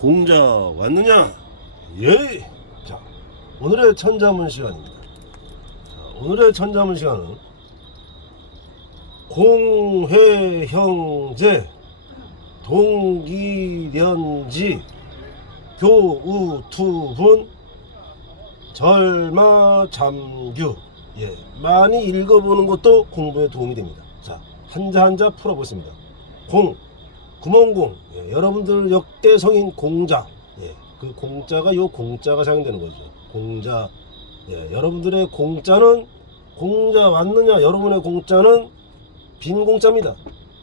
공자 왔느냐? 예. 자, 오늘의 천자문 시간입니다. 자, 오늘의 천자문 시간은 공회형제 동기련지 교우투분 절마잠규 예, 많이 읽어보는 것도 공부에 도움이 됩니다. 자, 한자 한자 풀어보겠습니다. 공, 구멍공, 예, 여러분들 역대 성인 공자, 예, 그 공자가 요 공자가 사용되는 거죠. 공자, 예, 여러분들의 공자는 공자 왔느냐? 여러분의 공자는 빈 공자입니다.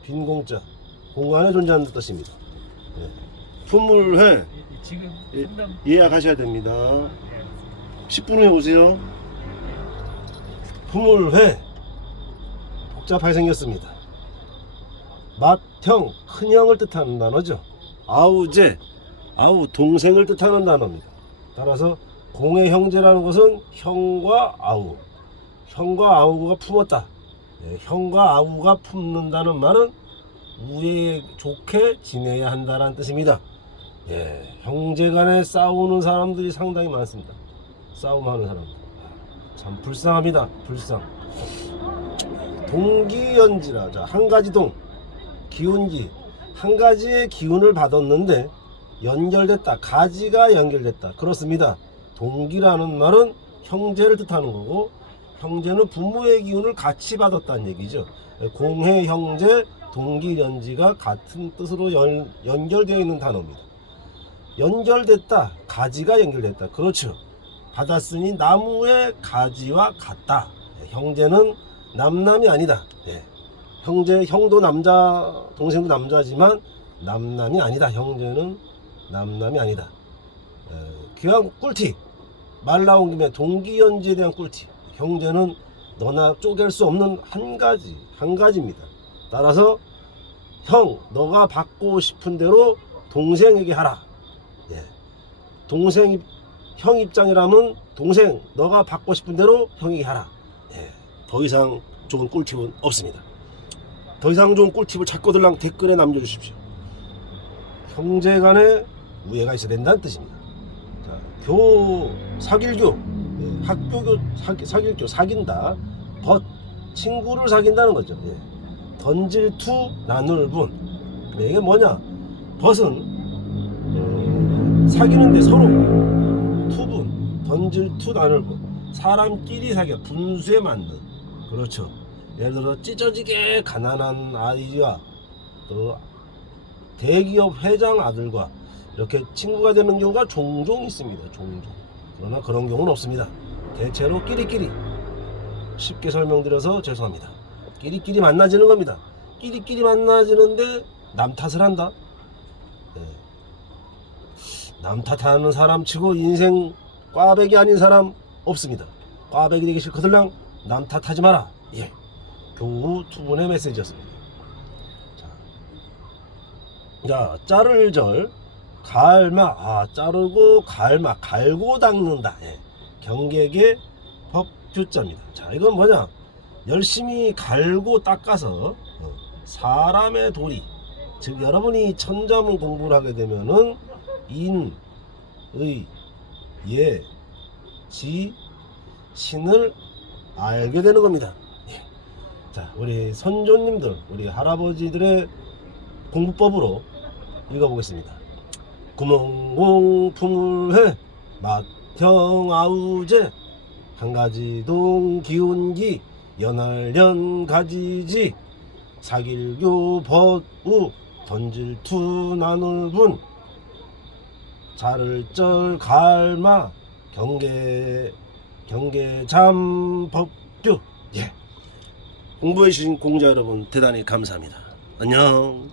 빈 공자, 공간에 존재하는 뜻입니다. 예. 품물회 지금 예. 예약하셔야 됩니다. 예, 10분 후에 오세요. 품을회 복잡하게 생겼습니다. 맏 형, 큰형을 뜻하는 단어죠. 아우제, 아우 동생을 뜻하는 단어입니다. 따라서 공의 형제라는 것은 형과 아우, 형과 아우가 품었다. 예, 형과 아우가 품는다는 말은 우애 좋게 지내야 한다는 뜻입니다. 예, 형제 간에 싸우는 사람들이 상당히 많습니다. 싸움하는 사람들. 참 불쌍합니다. 불쌍. 동기연지라 자, 한 가지 동 기운기 한 가지의 기운을 받았는데 연결됐다. 가지가 연결됐다. 그렇습니다. 동기라는 말은 형제를 뜻하는 거고 형제는 부모의 기운을 같이 받았다는 얘기죠. 공해 형제 동기 연지가 같은 뜻으로 연, 연결되어 있는 단어입니다. 연결됐다. 가지가 연결됐다. 그렇죠. 받았으니 나무의 가지와 같다. 예, 형제는 남남이 아니다. 예. 형제 형도 남자 동생도 남자지만 남남이 아니다. 형제는 남남이 아니다. 에, 귀한 꿀팁 말 나온 김에 동기연지에 대한 꿀팁 형제는 너나 쪼갤 수 없는 한 가지 한 가지입니다. 따라서 형 너가 받고 싶은 대로 동생에게 하라. 예. 동생 입- 형 입장이라면 동생 너가 받고 싶은 대로 형에게 하라. 예. 더 이상 좋은 꿀팁은 없습니다. 더 이상 좋은 꿀팁을 찾고들랑 댓글에 남겨주십시오. 형제 간에 우애가 있어야 된다는 뜻입니다. 자, 교 사길교 예, 학교교 사, 사길교 사귄다. 벗 친구를 사귄다는 거죠. 예. 던질 투 나눌 분 네, 이게 뭐냐? 벗은 음, 사귀는데 서로 투분 던질 투 나눌 분 사람끼리 사귀어 분수에 맞는 그렇죠. 예를 들어 찢어지게 가난한 아이와 또 대기업 회장 아들과 이렇게 친구가 되는 경우가 종종 있습니다. 종종. 그러나 그런 경우는 없습니다. 대체로 끼리끼리 쉽게 설명드려서 죄송합니다. 끼리끼리 만나지는 겁니다. 끼리끼리 만나지는데 남 탓을 한다. 네. 남 탓하는 사람 치고 인생 꽈배기 아닌 사람 없습니다. 꽈배기 되기 싫거들랑 남 탓하지 마라. 예. 교우 두 분의 메시지였습니다. 자, 자 자를 절 갈마 아 자르고 갈마 갈고 닦는다. 예. 경계의 법규자입니다. 자 이건 뭐냐? 열심히 갈고 닦아서 어, 사람의 도리 즉 여러분이 천자문 공부를 하게 되면은 인, 의, 예, 지, 신을 알게 되는 겁니다. 예. 자, 우리 선조님들, 우리 할아버지들의 공부법으로 읽어보겠습니다. 구멍공 품을해 맏형 아우제 한 가지 동 기운기 연할연 가지지 사길교 벗우 던질 투 나눌 분 자를 절 갈마 경계 경계 잠 법규 예 공부해 주신 공자 여러분 대단히 감사합니다. 안녕